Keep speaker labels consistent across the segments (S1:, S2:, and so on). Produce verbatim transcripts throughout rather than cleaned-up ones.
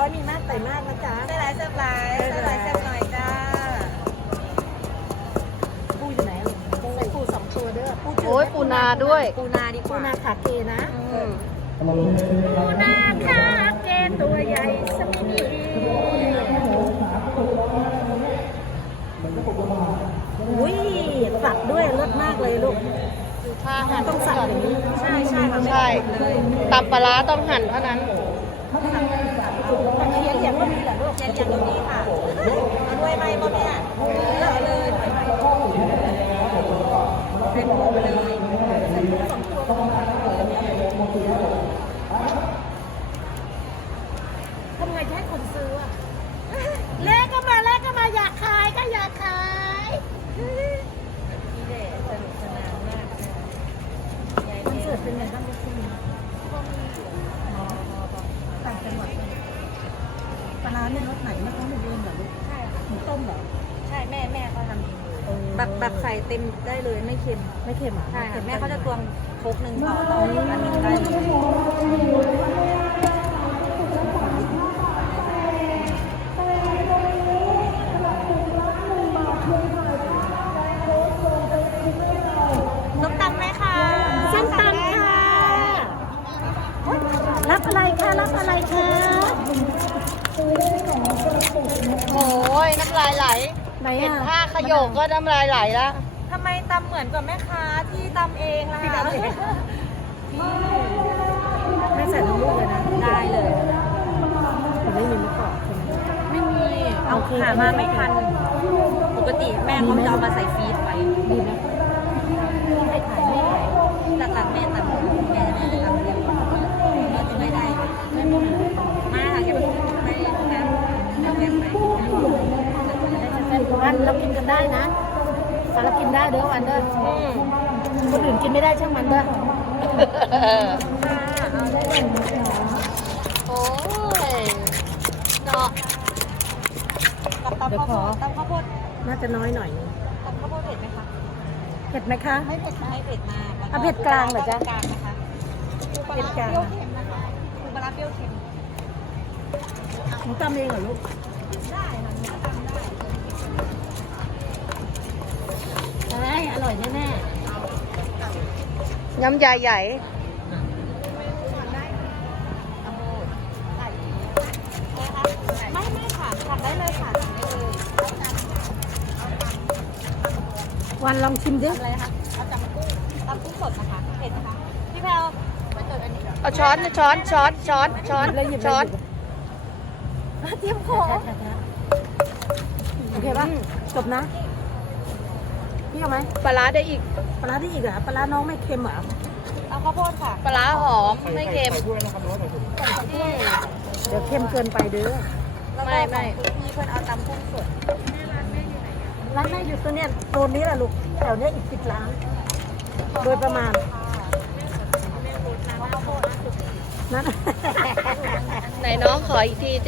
S1: อยมีมากใส่มากนะจ๊ะ
S2: ใส่หลายเสิร์ฟหลายใส่หลายเสิร์ฟหน่อยจ้า
S1: ปูอยู่ไหนปูปูสองตัวเด้อปูจืด
S3: โอ้ยปูนาด้วย
S2: ปูนาดีก
S1: ปู
S2: ว่า
S1: นาขาเกนะ
S3: อืม
S1: ปูนาขาเกตัวใหญ่สักนิดอุ้ยฝักด้วยรสมากเลยลูก
S3: ถ้าหั่น
S1: ต้องสั่งอย่างนี้
S2: ใช่ใช่ค่ะ
S3: ใช่ตำปลาร้าต้องหั่นเท่านั้น
S1: ตะเคียนอย่างก็มีเหรอลูก
S2: เย็นอย่างนี้ค่ะเอาด้วยไหมพ่อแม่เลือกเลยเป็นปูเลย
S1: ทำไงจะให้คนซื้ออะเล็กก็มาเล็กก็มาอยากขายก็อยากขาย
S2: นี่แหละสนุกสนานมากใหญ่
S1: คอน
S2: เ
S1: เสิร์ตเป็นไงบ้างลูกคุณต่างจังหวัดปลาร้าเนี่ยรสไหนไม่ต้องมาเองเหรอลูก
S2: ใช่ค่ะ
S1: หมูต้มเหรอ
S2: ใช่แม่แม่เขาทำเองเลยแบบแบบใส่เต็มได้เลยไม่เค็ม
S1: ไม่เค็มอ่ะ
S2: ใช่ค่ะแม่เขาจะตวงโคกหนึ่งต่อต่ออันหนึ่งได้เลยส้มตำไหมคะ
S1: ส้มตำค่ะ รับอะไรคะรับอะไรคะ
S3: โอ้ยน้ำลายไหล
S1: ไหน
S3: เห็น
S1: อ่ะ
S3: ผ้าขยโกก็น้ำลายไหลแล้ว
S2: ทำไมตำเหมือนกับแม่ค้าที่ตำเองล่ะ
S1: ไม่ใส่ทั้งลูกเลยนะ
S2: ได้เลย
S1: มันไม่มีมะกอกใช่ไหม
S2: ไม่มีเอาหามาไม่ทัน ปกติแม่เขาจะเอามาใส่ฟรีซไว้
S1: ดีนะไม่ขายไม่ขาย
S2: หลักๆแม่ตำแม่แม่จะตำเดียวเราจะไม่ได้ไม่มีมาค่ะแกไปไปน้ำเอาแกไป
S1: วันเรากินกันได้นะแต่เรากินได้เด้อวันเด้อ
S3: อืม
S1: คนอื่นกินไม่ได้ช่างมันเด้อ
S3: โอ้ยเนาะ
S2: กับตำข้าวโพดตำข้าวโพด
S1: น่าจะน้อยหน่อยนึง
S2: ตำข้าวโพดเผ็ดไหมคะ
S1: เผ็ดไหมคะ
S2: ไม่เผ็ดไม่เผ็ดมาก
S1: เอาเผ็ดกลางเหรอจ๊ะ
S2: กลางนะคะ
S1: เผ็ดกลาง
S2: เปรี้ยวเค็มนะคะคือปลาร้าเปรี้ยวเค็ม
S1: หนูตำเองเหรอลูก
S2: ได้ค่ะหนูก็ตำได้
S1: ใช่อร่อยแน่
S3: น้ำใหญ่ใหญ่
S2: ไม่ไม่ค่ะสั่งได้เลยค่ะสั่งได้เลย
S1: ๆวันลองชิมดิ
S2: ทำอะไรคะเอาตำกุ้งตำกุ้งสดนะคะเผ็ดนะคะพี่แพลวมาจดอันนี้เหรอ
S3: เอาช้อนช้อนช้อนช้อนช้อน
S1: เลยหยิบเลย
S3: ช้อน
S2: เตรียมขอ
S1: โอเคป่ะจบนะพี่เอาไหม
S3: ปลาร้าได้อีก
S1: ปลาร้าได้อีกเหรอปลาร้าน้องไม่เค็มเหรอ
S2: เอาข้าวโพดค่ะ
S3: ปลาร้าหอมไม่เค็มอืม
S1: เดี๋ยวเค็มเกินไปเด้อ
S2: แล้วก็
S3: ไม่ไม่
S2: ของคุณพี่เพื่อนเอาตำกุ้งสด
S1: ร้านแม่อยู่ตัวเนี้ยโซนนี้แหละลูกแถวเนี้ยอีกสิบล้าน โดยประมาณ
S2: ข้าวโพด
S1: นั้น
S3: ไหนน้องขออีกทีสิ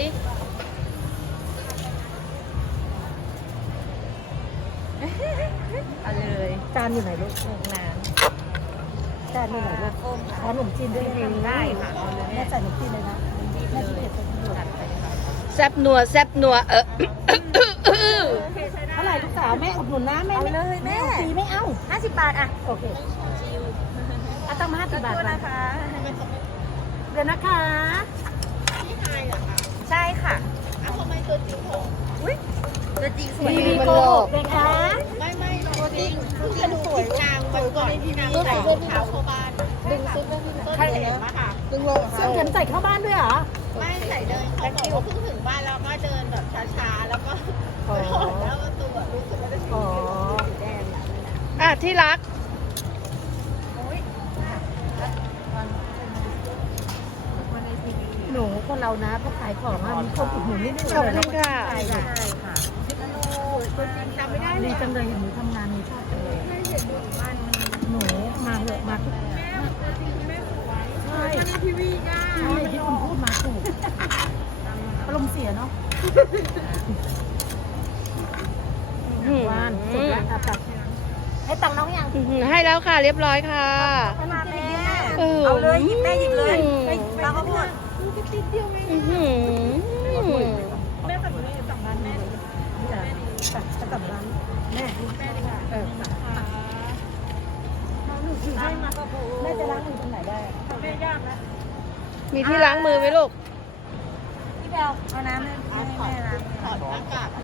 S2: เอาเลย
S1: จานอยู่ไหนลูก
S2: หนึ่งน้
S1: จานอยู่ไหนลูก
S2: ำต้ม
S1: ข
S2: ค่ะ
S1: อขนมจีนด้วย
S2: ได้ค่ะเอาเลย
S1: แม่ใส่ขนมจีนเลยนะแม่ขี้เกียจใส่ขนม
S2: จัดไปเลยค่ะ
S3: แซบนัวแซบนัวเออ
S1: เท่าไหร่ลูกสาวแม่อุดหนุนนะแม่
S2: เอาเลยแม่
S1: เอาฟรีไม่เอา
S2: ห้าสิบบาทอ่ะ
S1: โอเคเอาตั้งมาห้าสิบบาท
S2: ขอโทษ
S1: มา
S2: นะคะ
S1: เดี๋ยวนะคะ
S2: ใช่ค่ะอ้าวทำไมตัวจริงโผล่อุ้ยตัวจริงสวย
S1: ทีวีโกหกเลยคะ
S2: ไม่ไม่ตัวจริงคือเป็นสวยนางวันก่อนที่นางใส่รองเท้าเข้าบ้านดึงซุปใครเห็นปะค่ะดึงลง
S1: เสื้อเข็มใส่เข้าบ้านด้วยเหรอ
S4: ไม่ใส่เดินเขาบอกว่าเพิ่งถึงบ้านแล้วก็เดินแบบช้าๆ แล้วก็ไปหอดแล้วประตูอะรู้สึกว่าจะ
S1: อ๋อ
S4: สีแดงอะ
S3: อ่ะที่รัก
S1: หนูคนเรานะพอขายของอะมีคนอุดหนุนนิดนึง
S3: ขอบคุณค่ะ
S1: ใช่ค่ะ
S2: ค่ะ
S4: ตัวจริงจำไม่ได้เล
S1: ดี
S4: ย
S1: จังเลยเห็นหนูทำงานหนูชอบจังเลย
S4: ไม่เห็นดูบ้านมัน
S1: หนูมาเหอะมาทุก
S4: แม่ตัวจริงแม่สวย
S1: ใช่
S4: มันทีวีง่า
S1: ใช่ที่คุณพูดมาถูกอารมณ์เสียเนาะ
S3: อืม
S1: วานจบแล้วอ่ะตัดให้ตังค์น้องยัง
S3: อื้อหือให้แล้วค่ะเรียบร้อยค่ะ
S2: มาแม่
S3: เออ
S2: เอาเลยหยิบแม่หยิบเลย
S3: อืม
S2: ตามข้าวโพด
S3: อื้อหือ
S1: จะกลับร้านแม่แม่ดีกว่าเออหนูถือให้มาแม่จะล้างมือตรงไหนได้แม่ยากนะ
S3: มีที่ล้างมือไหมลูก
S1: พี่แบลเอาน้ำให้แม่ล้าง
S4: ถอดหน้ากาก